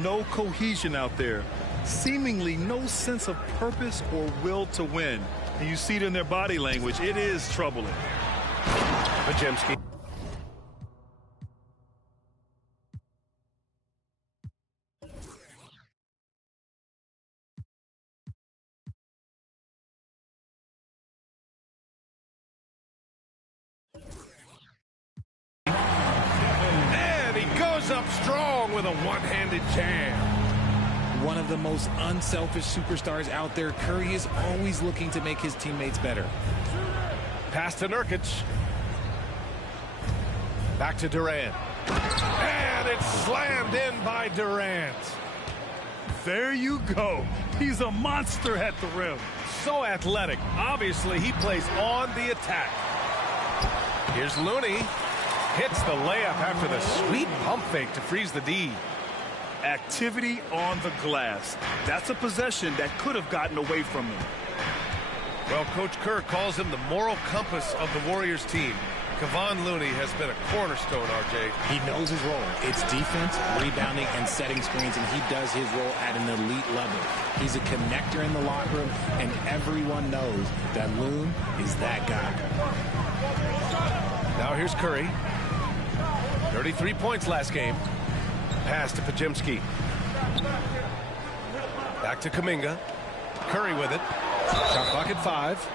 No cohesion out there. Seemingly no sense of purpose or will to win. And you see it in their body language. It is troubling. Ps5. And he goes up strong with a one-handed jam. One of the most unselfish superstars out there, Curry is always looking to make his teammates better. Pass to Nurkic. Back to Durant. And it's slammed in by Durant. There you go. He's a monster at the rim. So athletic. Obviously, he plays on the attack. Here's Looney. Hits the layup after the sweet pump fake to freeze the D. Activity on the glass. That's a possession that could have gotten away from him. Well, Coach Kerr calls him the moral compass of the Warriors team. Kevon Looney has been a cornerstone, RJ. He knows his role. It's defense, rebounding, and setting screens, and he does his role at an elite level. He's a connector in the locker room, and everyone knows that Loon is that guy. Now here's Curry. 33 points last game. Pass to Ps5. Back to Kuminga. Curry with it. Shot clock at 5.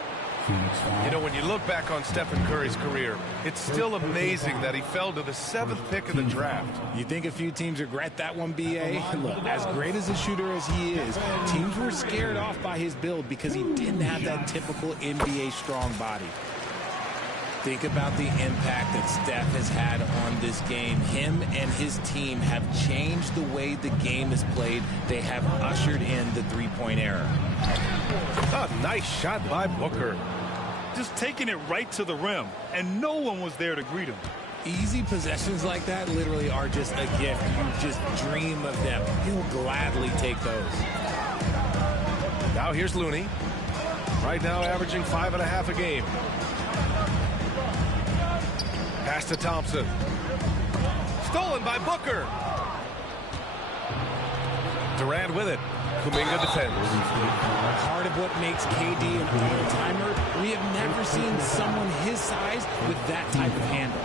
You know, when you look back on Stephen Curry's career, it's still amazing that he fell to the 7th pick of the draft. You think a few teams regret that one, B.A.? Look, as great as a shooter as he is, teams were scared off by his build because he didn't have that typical NBA strong body. Think about the impact that Steph has had on this game. Him and his team have changed the way the game is played. They have ushered in the three-point era. A nice shot by Booker. Just taking it right to the rim, and no one was there to greet him. Easy possessions like that literally are just a gift. You just dream of them. He'll gladly take those. Now here's Looney. Right now averaging 5.5 a game. Pass to Thompson. Stolen by Booker. Durant with it. Kuminga defends. Part of what makes KD an all-timer, we have never seen someone his size with that type of handle.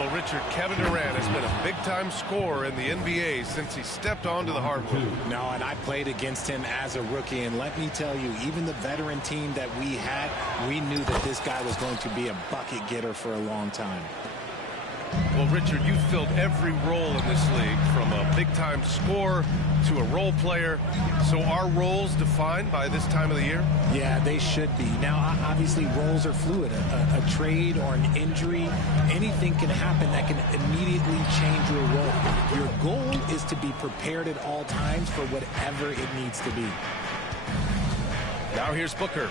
Well, Richard, Kevin Durant has been a big-time scorer in the NBA since he stepped onto the hardwood. No, and I played against him as a rookie, and let me tell you, even the veteran team that we had, we knew that this guy was going to be a bucket getter for a long time. Well, Richard, you've filled every role in this league, from a big-time scorer to a role player. So are roles defined by this time of the year? Yeah, they should be. Now, obviously, roles are fluid. A trade or an injury, anything can happen that can immediately change your role. Your goal is to be prepared at all times for whatever it needs to be. Now here's Booker.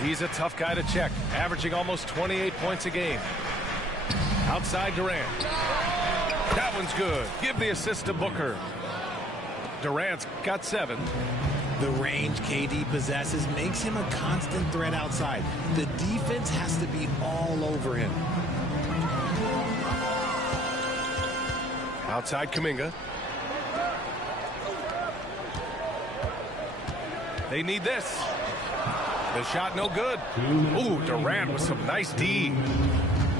He's a tough guy to check, averaging almost 28 points a game. Outside Durant. That one's good. Give the assist to Booker. Durant's got 7. The range KD possesses makes him a constant threat outside. The defense has to be all over him. Outside Kuminga. They need this. The shot no good. Ooh, Durant with some nice D.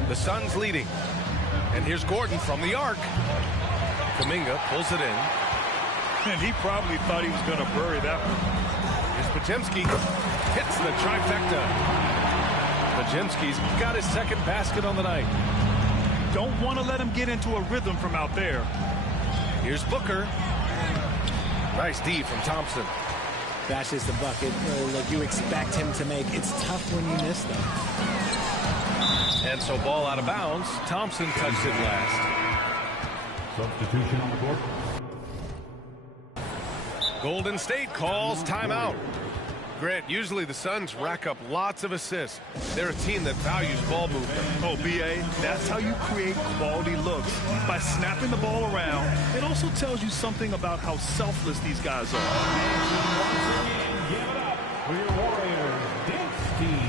The Suns leading. And here's Gordon from the arc. Kuminga pulls it in. And he probably thought he was going to bury that one. Here's Ps5. Hits the trifecta. Ps5's got his second basket on the night. Don't want to let him get into a rhythm from out there. Here's Booker. Nice D from Thompson. That's just a bucket like you expect him to make. It's tough when you miss them. And so ball out of bounds. Thompson touched it last. Substitution on the court. Golden State calls timeout. Grant, usually the Suns rack up lots of assists. They're a team that values ball movement. Oh, B.A., that's how you create quality looks, by snapping the ball around. It also tells you something about how selfless these guys are.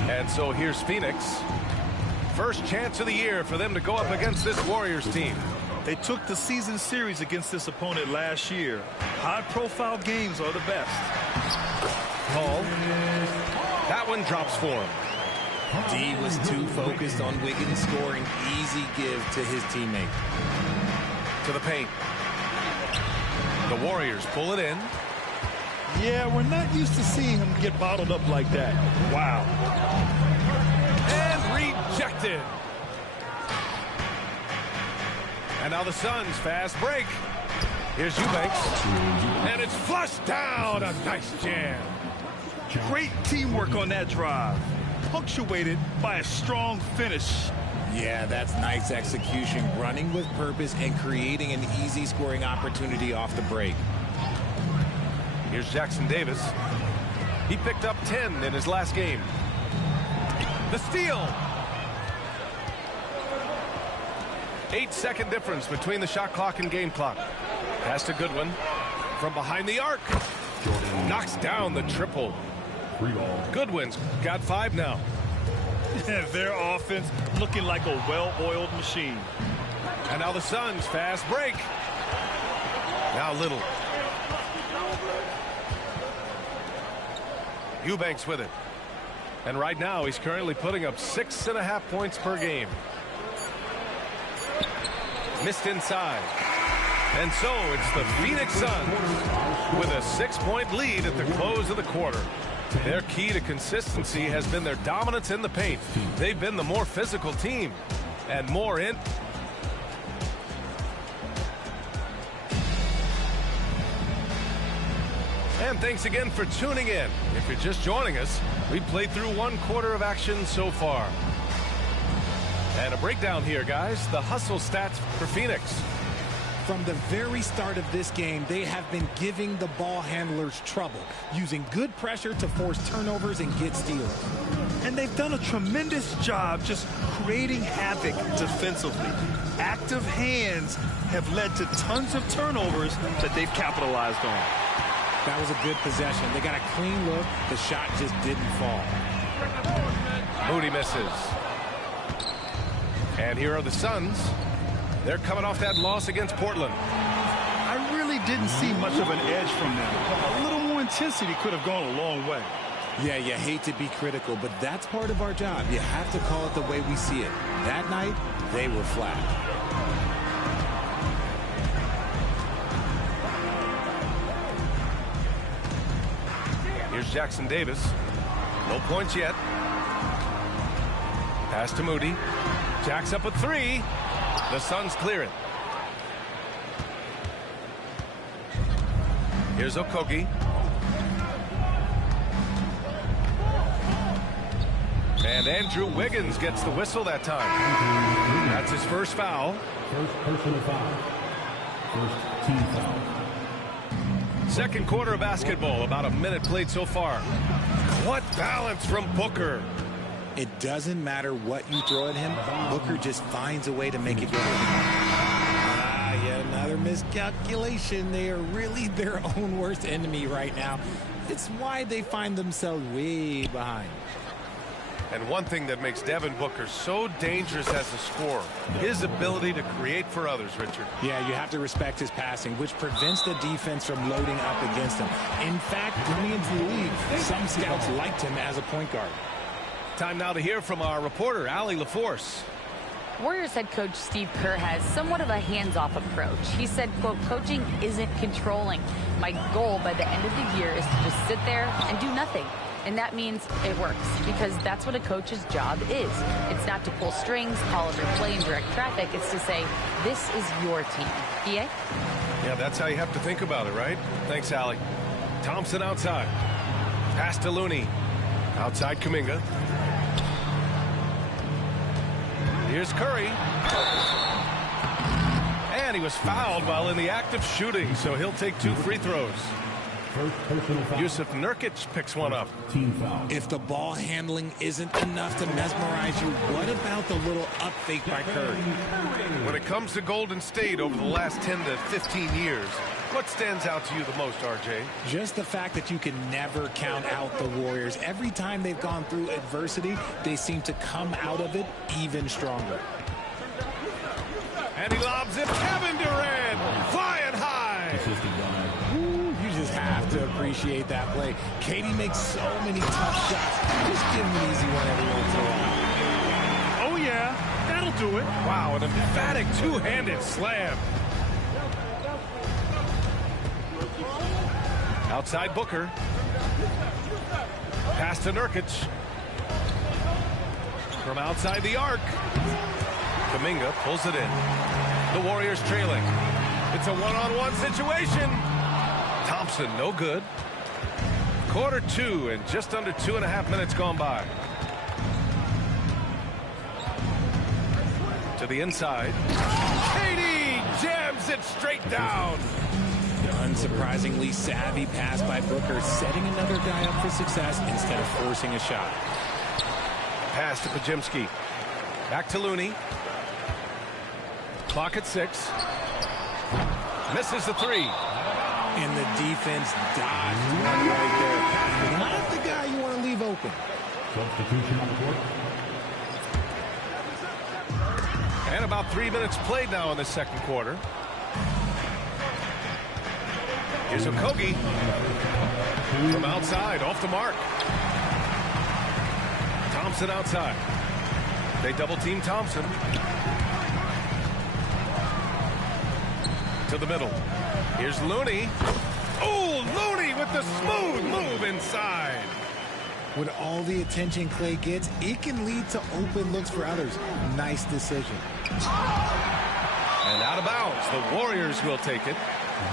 And so here's Phoenix. First chance of the year for them to go up against this Warriors team. They took the season series against this opponent last year. High-profile games are the best. Call. That one drops for him. D was too focused on Wiggins scoring. Easy give to his teammate. To the paint. The Warriors pull it in. Yeah, we're not used to seeing him get bottled up like that. Wow. And rejected. And now the Suns fast break. Here's Eubanks. And it's flushed down. A nice jam. Great teamwork on that drive. Punctuated by a strong finish. Yeah, that's nice execution. Running with purpose and creating an easy scoring opportunity off the break. Here's Jackson Davis. He picked up 10 in his last game. The steal. 8-second difference between the shot clock and game clock. Pass to Goodwin. From behind the arc. Knocks down the triple. Goodwin's got 5 now. Their offense looking like a well-oiled machine. And now the Suns fast break. Now Little. Eubanks with it. And right now he's currently putting up 6.5 points per game. Missed inside. And so it's the Phoenix Suns with a 6-point lead at the close of the quarter. Their key to consistency has been their dominance in the paint. They've been the more physical team and more in. And thanks again for tuning in. If you're just joining us, we played through 1 quarter of action so far. And a breakdown here, guys. The hustle stats for Phoenix. From the very start of this game, they have been giving the ball handlers trouble, using good pressure to force turnovers and get steals. And they've done a tremendous job just creating havoc defensively. Active hands have led to tons of turnovers that they've capitalized on. That was a good possession. They got a clean look. The shot just didn't fall. Moody misses. And here are the Suns. They're coming off that loss against Portland. I really didn't see much of an edge from them. A little more intensity could have gone a long way. Yeah, you hate to be critical, but that's part of our job. You have to call it the way we see it. That night, they were flat. Here's Jackson Davis. No points yet. Pass to Moody. Jack's up a 3. The Suns clear it. Here's Okogie. And Andrew Wiggins gets the whistle that time. That's his first foul. First personal foul. First team foul. Second quarter of basketball. About a minute played so far. What balance from Booker. It doesn't matter what you throw at him. Booker just finds a way to make it go. Yet another miscalculation. They are really their own worst enemy right now. It's why they find themselves way behind. And one thing that makes Devin Booker so dangerous as a scorer, his ability to create for others, Richard. Yeah, you have to respect his passing, which prevents the defense from loading up against him. In fact, coming into the league, some scouts liked him as a point guard. Time now to hear from our reporter, Allie LaForce. Warriors head coach Steve Kerr has somewhat of a hands-off approach. He said, quote, coaching isn't controlling. My goal by the end of the year is to just sit there and do nothing. And that means it works, because that's what a coach's job is. It's not to pull strings, call up your play, and direct traffic. It's to say, this is your team. EA? Yeah, that's how you have to think about it, right? Thanks, Allie. Thompson outside. Pass to Looney. Outside Kuminga. Here's Curry. And he was fouled while in the act of shooting, so he'll take 2 free throws. Yusuf Nurkic picks one up. Team foul. If the ball handling isn't enough to mesmerize you, what about the little up fake by Curry? When it comes to Golden State over the last 10 to 15 years, what stands out to you the most, RJ? Just the fact that you can never count out the Warriors. Every time they've gone through adversity, they seem to come out of it even stronger. And he lobs it. Kevin Durant flying high. Ooh, you just have to appreciate that play. Katie makes so many tough shots. Just give him an easy one every once in a while. Oh, yeah, that'll do it. Wow, an emphatic two-handed slam. Outside Booker. Pass to Nurkic. From outside the arc. Kuminga pulls it in. The Warriors trailing. It's a one-on-one situation. Thompson, no good. Quarter two and just under 2.5 minutes gone by. To the inside. Katie jams it straight down. Unsurprisingly savvy pass by Booker, setting another guy up for success instead of forcing a shot. Pass to Pajemski. Back to Looney. Clock at 6. Misses the 3. And the defense dodged one right there. Not the guy you want to leave open. Substitution on the court. And about 3 minutes played now in the second quarter. Here's Okogie. From outside, off the mark. Thompson outside. They double-team Thompson. To the middle. Here's Looney. Oh, Looney with the smooth move inside. With all the attention Clay gets, it can lead to open looks for others. Nice decision. And out of bounds. The Warriors will take it.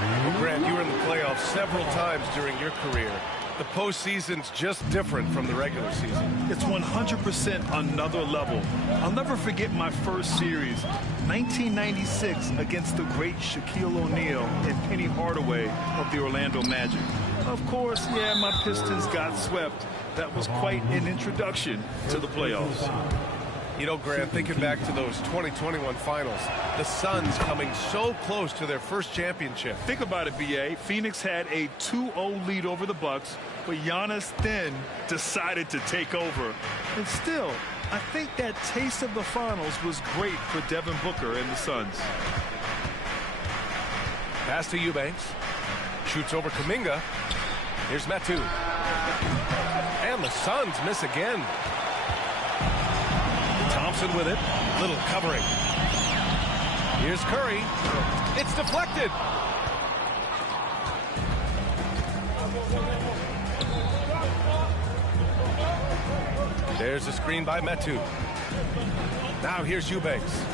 Well, Grant, you were in the playoffs several times during your career. The postseason's just different from the regular season. It's 100% another level. I'll never forget my first series, 1996, against the great Shaquille O'Neal and Penny Hardaway of the Orlando Magic. Of course, yeah, my Pistons got swept. That was quite an introduction to the playoffs. You know, Grant, thinking back to those 2021 finals, the Suns coming so close to their first championship. Think about it, B.A. Phoenix had a 2-0 lead over the Bucks, but Giannis then decided to take over. And still, I think that taste of the finals was great for Devin Booker and the Suns. Pass to Eubanks. Shoots over Kuminga. Here's Metu. And the Suns miss again. Thompson with it. Little covering. Here's Curry. It's deflected. There's a screen by Metu. Now here's Eubanks.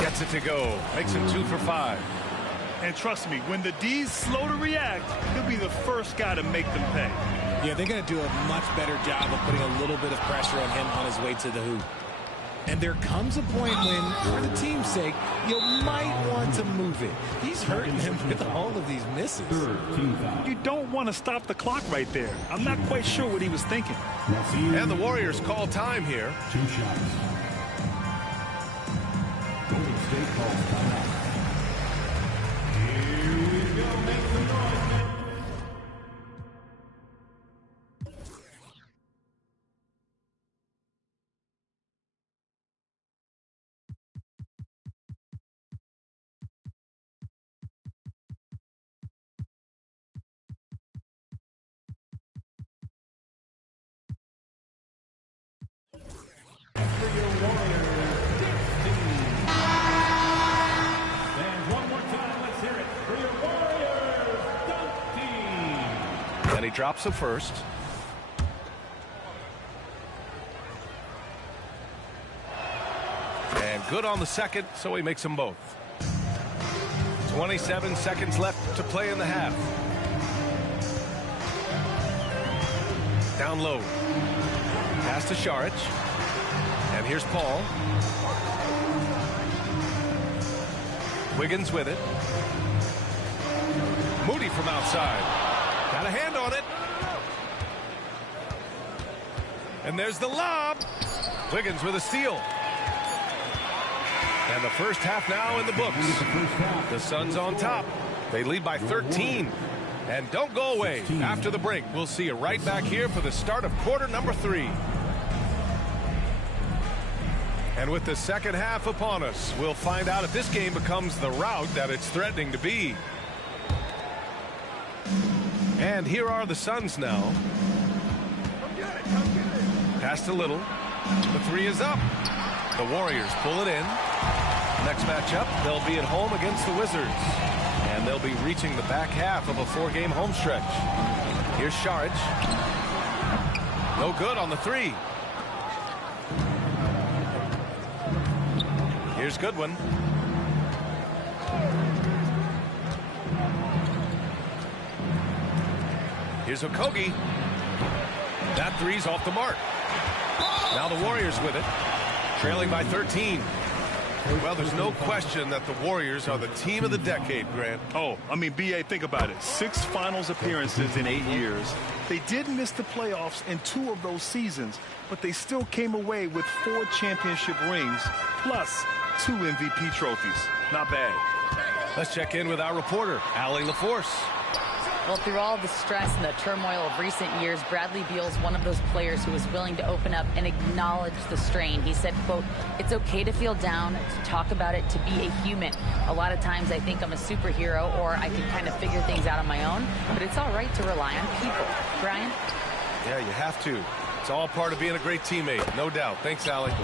Gets it to go. Makes him 2 for 5. And trust me, when the D's slow to react, he'll be the first guy to make them pay. Yeah, they're going to do a much better job of putting a little bit of pressure on him on his way to the hoop. And there comes a point when, for the team's sake, you might want to move it. He's hurting him with all of these misses. You don't want to stop the clock right there. I'm not quite sure what he was thinking. And the Warriors call time here. 2 shots. Golden State calls timeout. Here we go. Make some noise, man. And he drops the first. And good on the second, so he makes them both. 27 seconds left to play in the half. Down low. Pass to Šarić. And here's Paul. Wiggins with it. Moody from outside. Got a hand on it. And there's the lob. Wiggins with a steal. And the first half now in the books. The Suns on top. They lead by 13. And don't go away. After the break, we'll see you right back here for the start of quarter number 3. And with the second half upon us, we'll find out if this game becomes the rout that it's threatening to be. And here are the Suns now. Pass to Little. The 3 is up. The Warriors pull it in. Next matchup, they'll be at home against the Wizards. And they'll be reaching the back half of a 4-game home stretch. Here's Saric. No good on the 3. Here's Goodwin. Here's Okogie. That 3's off the mark. Now the Warriors with it, trailing by 13. Well, there's no question that the Warriors are the team of the decade, Grant. Oh, I mean, B.A., think about it. 6 finals appearances in 8 years. They did miss the playoffs in 2 of those seasons, but they still came away with 4 championship rings, plus 2 MVP trophies. Not bad. Let's check in with our reporter, Allie LaForce. Well, through all the stress and the turmoil of recent years, Bradley Beal's one of those players who was willing to open up and acknowledge the strain. He said, quote, "It's okay to feel down, to talk about it, to be a human. A lot of times I think I'm a superhero or I can kind of figure things out on my own, but it's all right to rely on people." Brian? Yeah, you have to. It's all part of being a great teammate, no doubt. Thanks, Allie.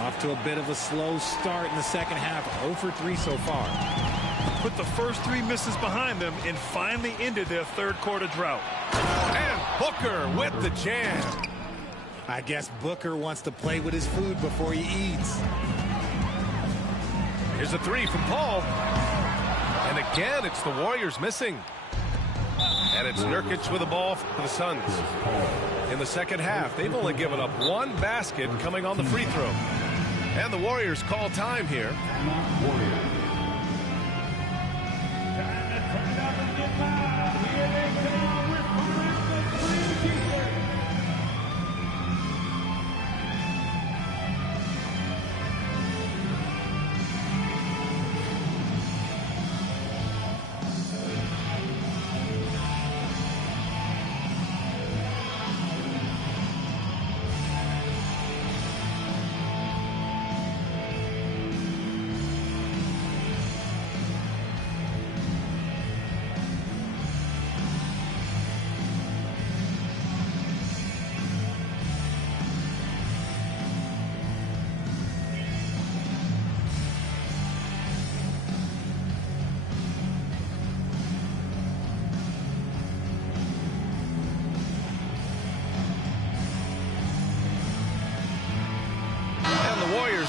Off to a bit of a slow start in the second half. 0 for 3 so far. Put the first 3 misses behind them and finally ended their third-quarter drought. And Booker with the jam. I guess Booker wants to play with his food before he eats. Here's a 3 from Paul. And again, it's the Warriors missing. And it's Nurkic with the ball for the Suns. In the second half, they've only given up 1 basket coming on the free throw. And the Warriors call time here.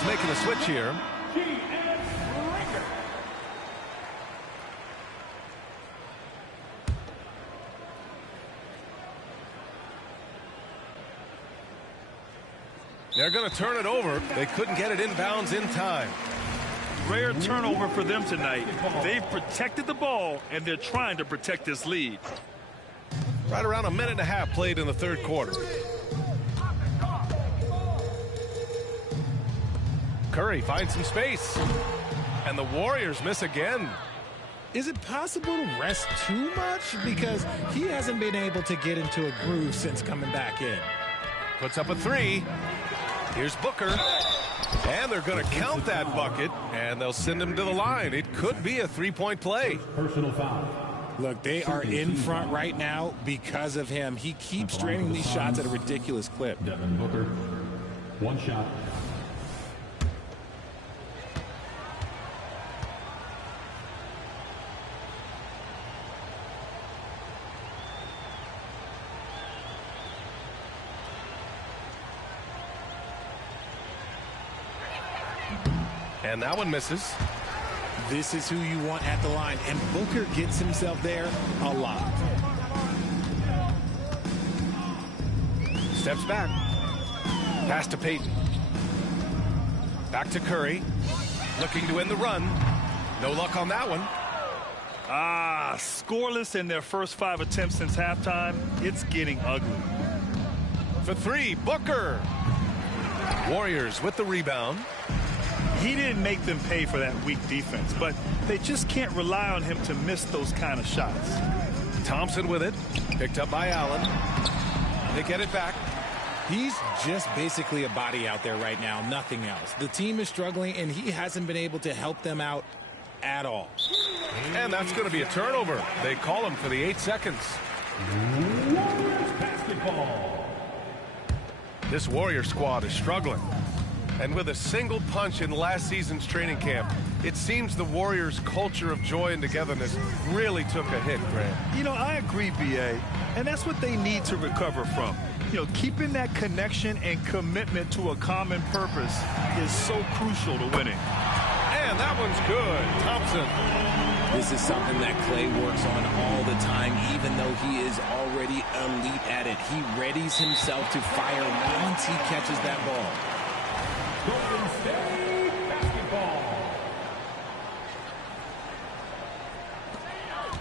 Making a switch here. They're going to turn it over. They couldn't get it inbounds in time. Rare turnover for them tonight. They've protected the ball, and they're trying to protect this lead. Right around 1.5 minutes played in the third quarter. Curry finds some space. And the Warriors miss again. Is it possible to rest too much? Because he hasn't been able to get into a groove since coming back in. Puts up a 3. Here's Booker. And they're going to count that bucket. And they'll send him to the line. It could be a 3-point play. Personal foul. Look, they are in front right now because of him. He keeps draining these shots at a ridiculous clip. Devin Booker, 1 shot. And that one misses. This is who you want at the line, and Booker gets himself there a lot. Steps back. Pass to Payton. Back to Curry. Looking to end the run. No luck on that one. Scoreless in their first 5 attempts since halftime. It's getting ugly. For 3, Booker. Warriors with the rebound. He didn't make them pay for that weak defense, but they just can't rely on him to miss those kind of shots. Thompson with it. Picked up by Allen. They get it back. He's just basically a body out there right now, nothing else. The team is struggling, and he hasn't been able to help them out at all. And that's going to be a turnover. They call him for the 8 seconds. Basketball. This Warrior squad is struggling. And with a single punch in last season's training camp, it seems the Warriors' culture of joy and togetherness really took a hit, Grant. You know, I agree, B.A., and that's what they need to recover from. You know, keeping that connection and commitment to a common purpose is so crucial to winning. And that one's good. Thompson. This is something that Clay works on all the time, even though he is already elite at it. He readies himself to fire once he catches that ball. Golden State basketball.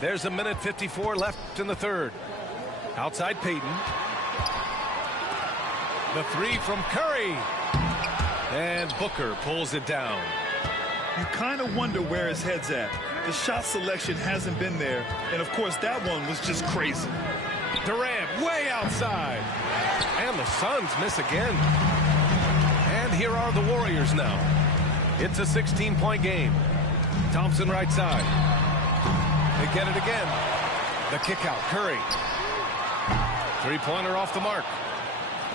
There's a minute 54 left in the third. Outside Payton. The three from Curry. And Booker pulls it down. You kind of wonder where his head's at. The shot selection hasn't been there, and of course that one was just crazy. Durant way outside. And the Suns miss again. And here are the Warriors now. It's a 16-point game. Thompson right side. They get it again. The kick out, Curry. Three-pointer off the mark.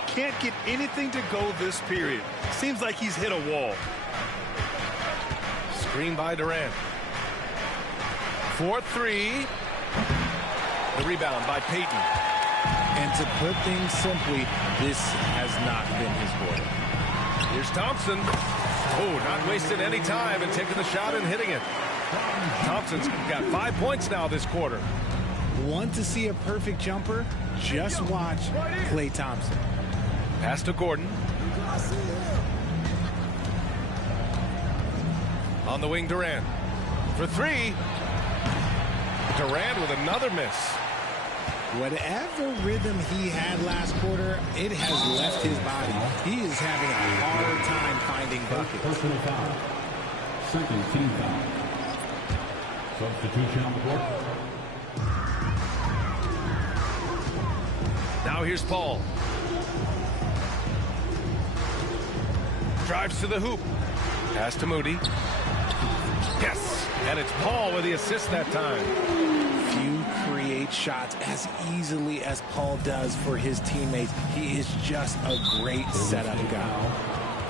Can't get anything to go this period. Seems like he's hit a wall. Screen by Durant. 4-3. The rebound by Payton. And to put things simply, this has not been his quarter. Here's Thompson. Oh, not wasting any time and taking the shot and hitting it. Thompson's got 5 points now this quarter. Want to see a perfect jumper? Just watch Klay Thompson. Pass to Gordon. On the wing, Durant. For three. Durant with another miss. Whatever rhythm he had last quarter, it has left his body. He is having a hard time finding buckets. Personal foul. Second team foul. Substitution on the court. Now here's Paul. Drives to the hoop. Pass to Moody. Yes, and it's Paul with the assist that time. Few create shots as easily as Paul does for his teammates. He is just a great setup guy.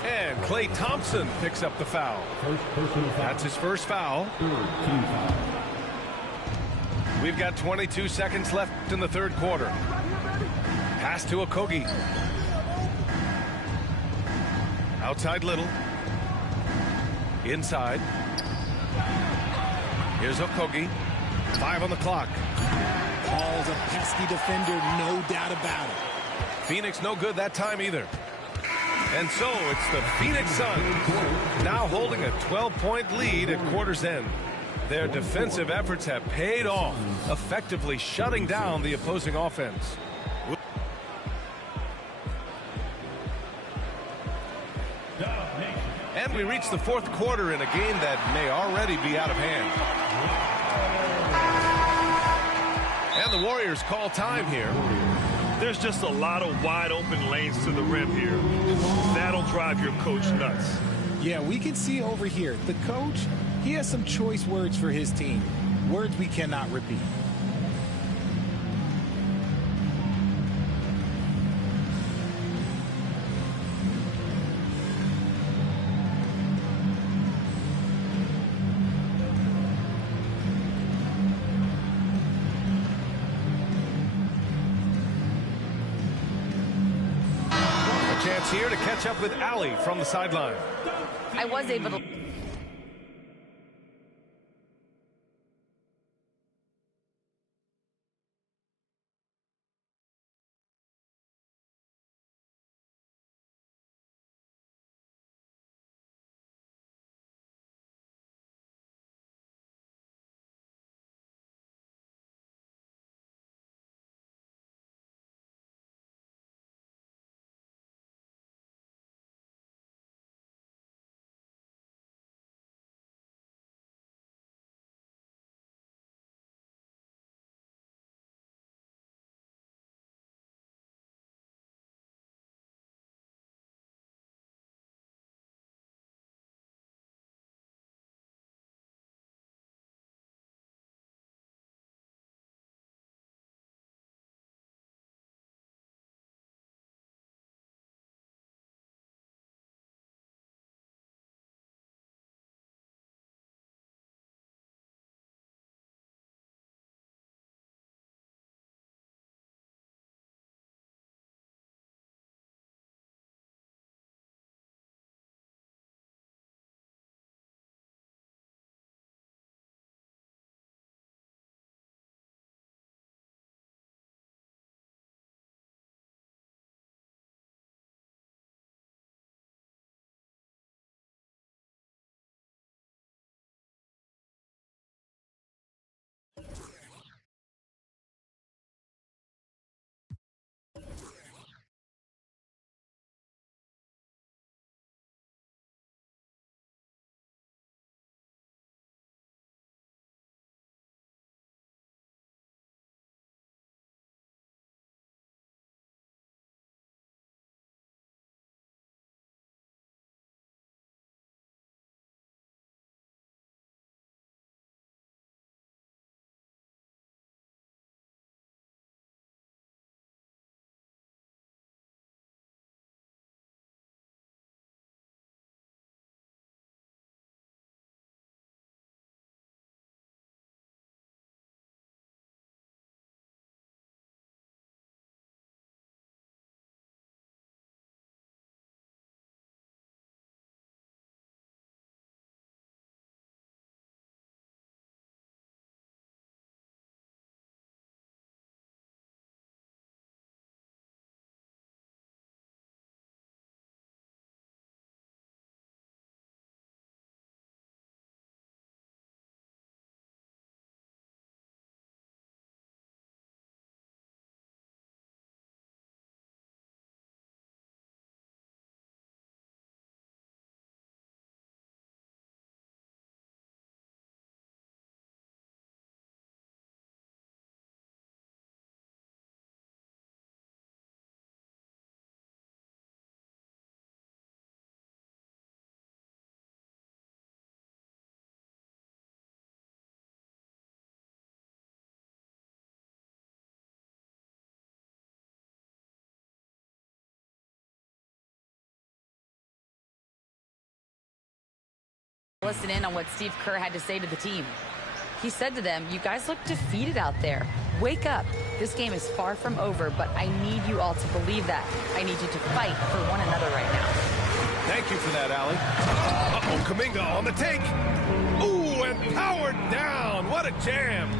And Klay Thompson picks up the foul. First personal foul. That's his first foul. Third team foul. We've got 22 seconds left in the third quarter. Pass to Okogie. Outside Little. Inside. Here's Okogie. 5 on the clock. Paul's a pesky defender, no doubt about it. Phoenix no good that time either. And so it's the Phoenix Suns now holding a 12-point lead at quarter's end. Their defensive efforts have paid off, effectively shutting down the opposing offense. And we reach the fourth quarter in a game that may already be out of hand. And the Warriors call time here. There's just a lot of wide open lanes to the rim here. That'll drive your coach nuts. Yeah, we can see over here, the coach, he has some choice words for his team. Words we cannot repeat. Chance here to catch up with Allie from the sideline. I was able to Listen in on what Steve Kerr had to say to the team. He said to them, "You guys look defeated out there. Wake up. This game is far from over, but I need you all to believe that. I need you to fight for one another right now." Thank you for that, Allie. Uh-oh, Kuminga on the take. Ooh, and powered down. What a jam.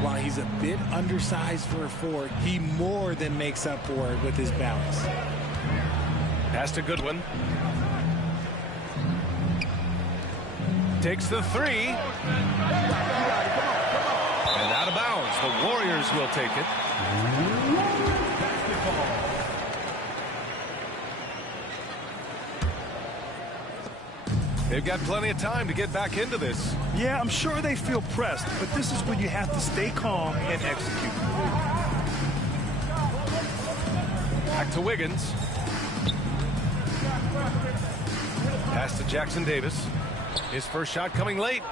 While he's a bit undersized for a forward, he more than makes up for it with his balance. Pass to Goodwin. Takes the three. And out of bounds. The Warriors will take it. They've got plenty of time to get back into this. Yeah, I'm sure they feel pressed, but this is when you have to stay calm and execute. Back to Wiggins. Pass to Jackson Davis. His first shot coming late.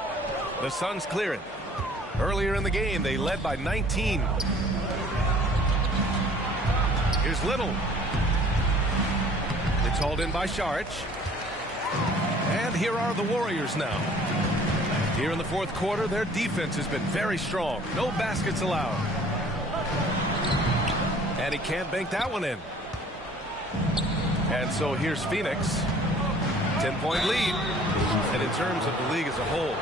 The Suns clear it. Earlier in the game, they led by 19. Here's Little. It's hauled in by Saric. And here are the Warriors now. Here in the fourth quarter, their defense has been very strong. No baskets allowed. And he can't bank that one in. And so here's Phoenix. 10-point lead. And in terms of the league as a whole,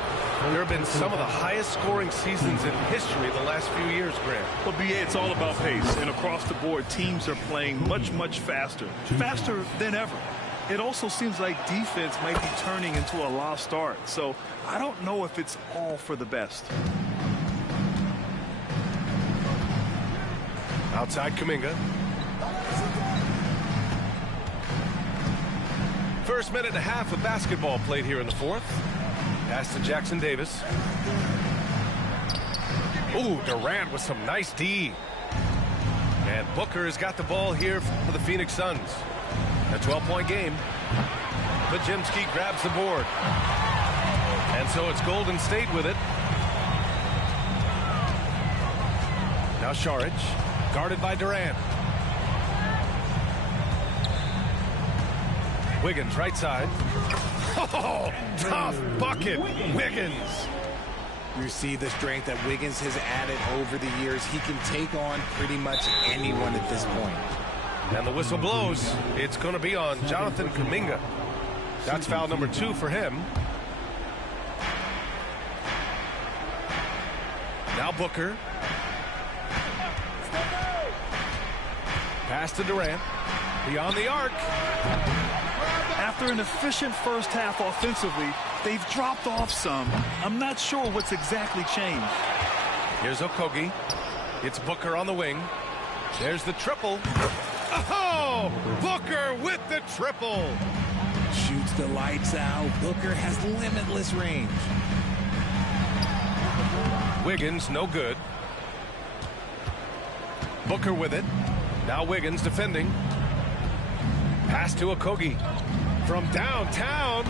there have been some of the highest scoring seasons in history the last few years, Grant. Well, BA, it's all about pace. And across the board, teams are playing much, much faster. Faster than ever. It also seems like defense might be turning into a lost art. So I don't know if it's all for the best. Outside Kuminga. First minute and a half of basketball played here in the fourth. Pass to Jackson Davis. Ooh, Durant with some nice D. And Booker has got the ball here for the Phoenix Suns. A 12-point game. Pajemski grabs the board. And so it's Golden State with it. Now Saric, guarded by Durant. Wiggins, right side. Oh, tough bucket, Wiggins. You see the strength that Wiggins has added over the years. He can take on pretty much anyone at this point. And the whistle blows. It's going to be on Jonathan Kuminga. That's foul number 2 for him. Now Booker. Pass to Durant. Beyond the arc. After an efficient first half offensively, they've dropped off some. I'm not sure what's exactly changed. Here's Okogie. It's Booker on the wing. There's the triple. Oh, Booker with the triple. Shoots the lights out. Booker has limitless range. Wiggins, no good. Booker with it. Now Wiggins defending. Pass to Okogie. From downtown.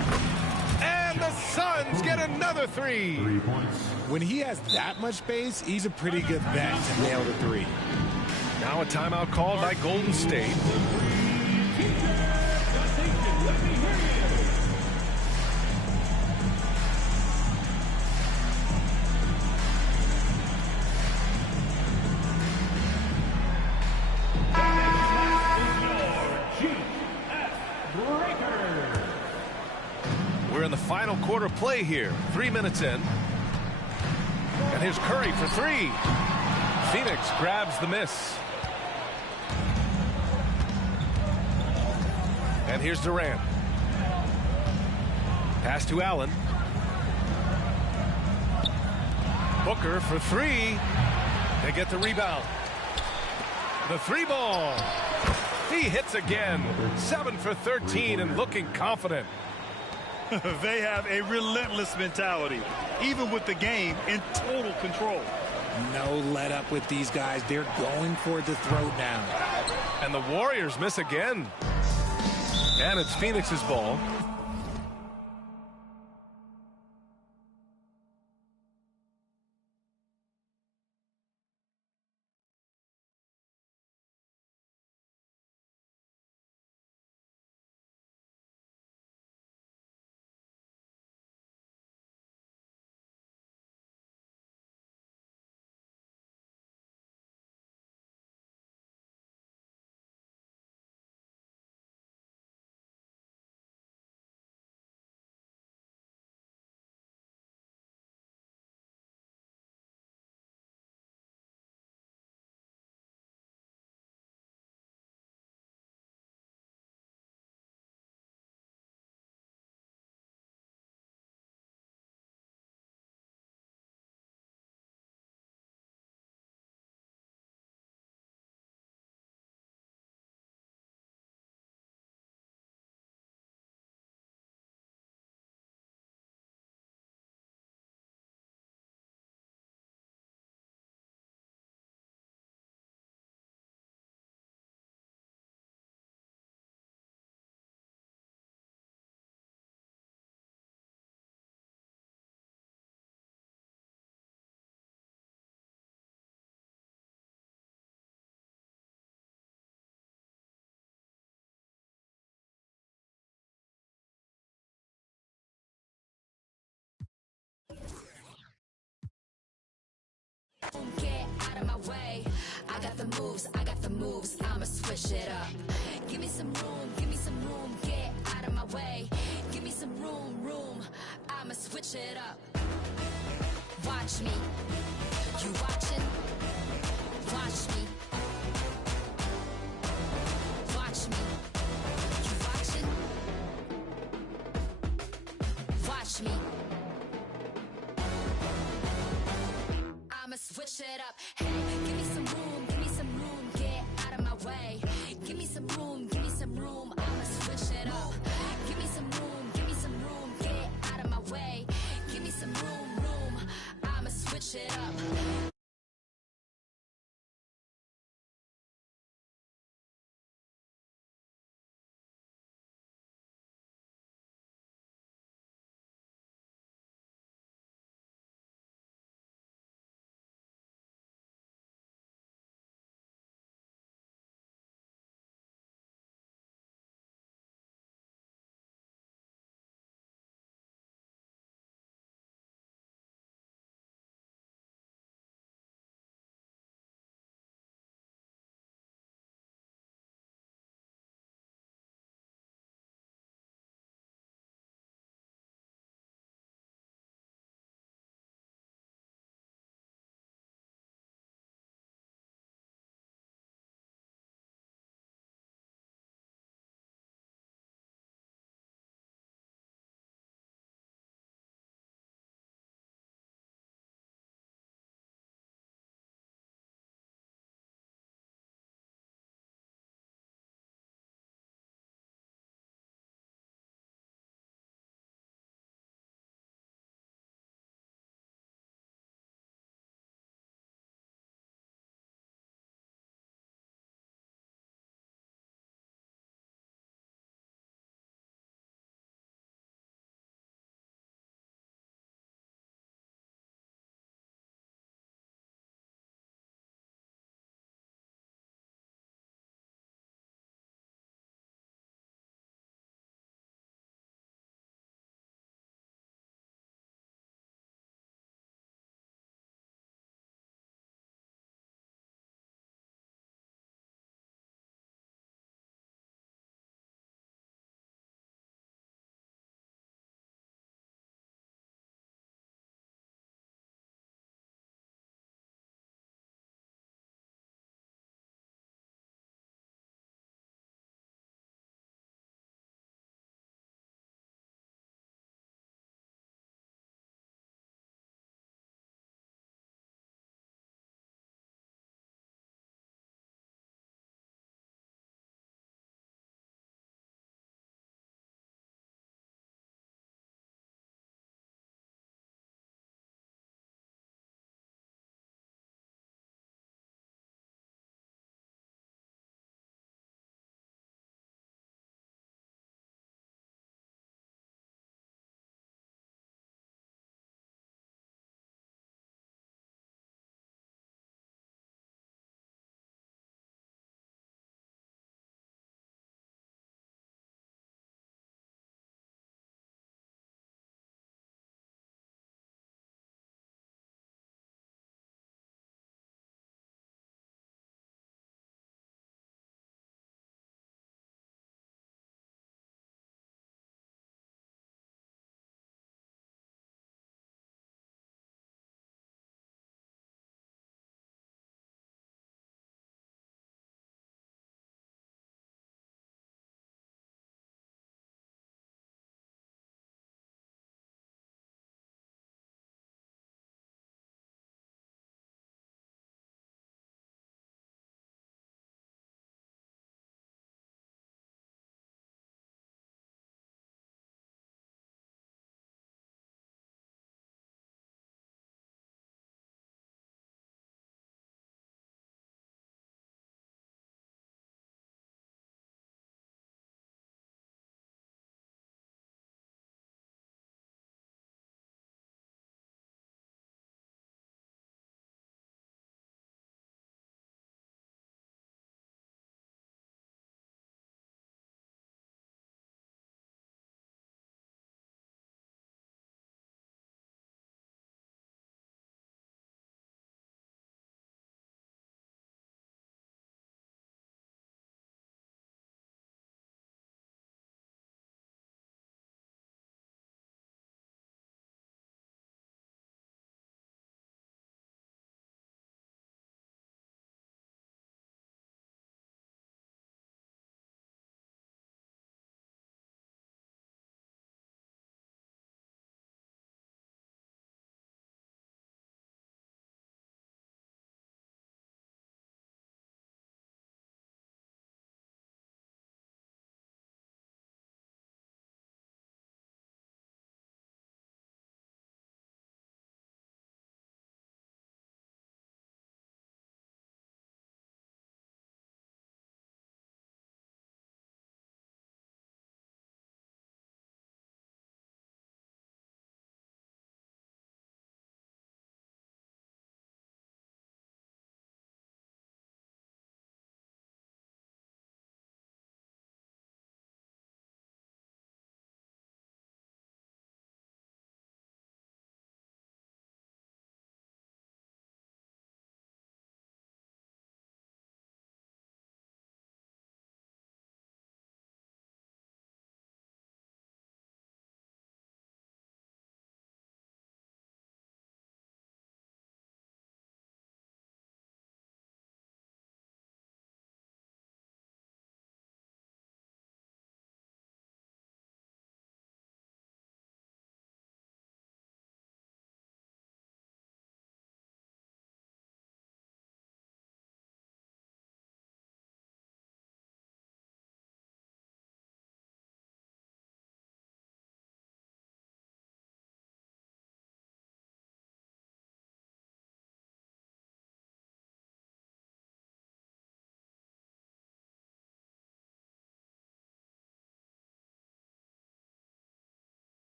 And the Suns get another 3. 3 points. When he has that much space, he's a pretty good bet to nail the 3. Now a timeout called by Golden State. We're in the final quarter play here. 3 minutes in. And here's Curry for 3. Phoenix grabs the miss. And here's Durant. Pass to Allen. Booker for 3. They get the rebound. The 3 ball. He hits again. 7 for 13 and looking confident. They have a relentless mentality, even with the game in total control. No let up with these guys. They're going for the throat now. And the Warriors miss again. And it's Phoenix's ball. got the moves, I got the moves, I'ma switch it up. Give me some room, get out of my way. Give me some room, I'ma switch it up. Watch me, you watching? Watch me. Watch me, you watching? Watch me. I'ma switch it up.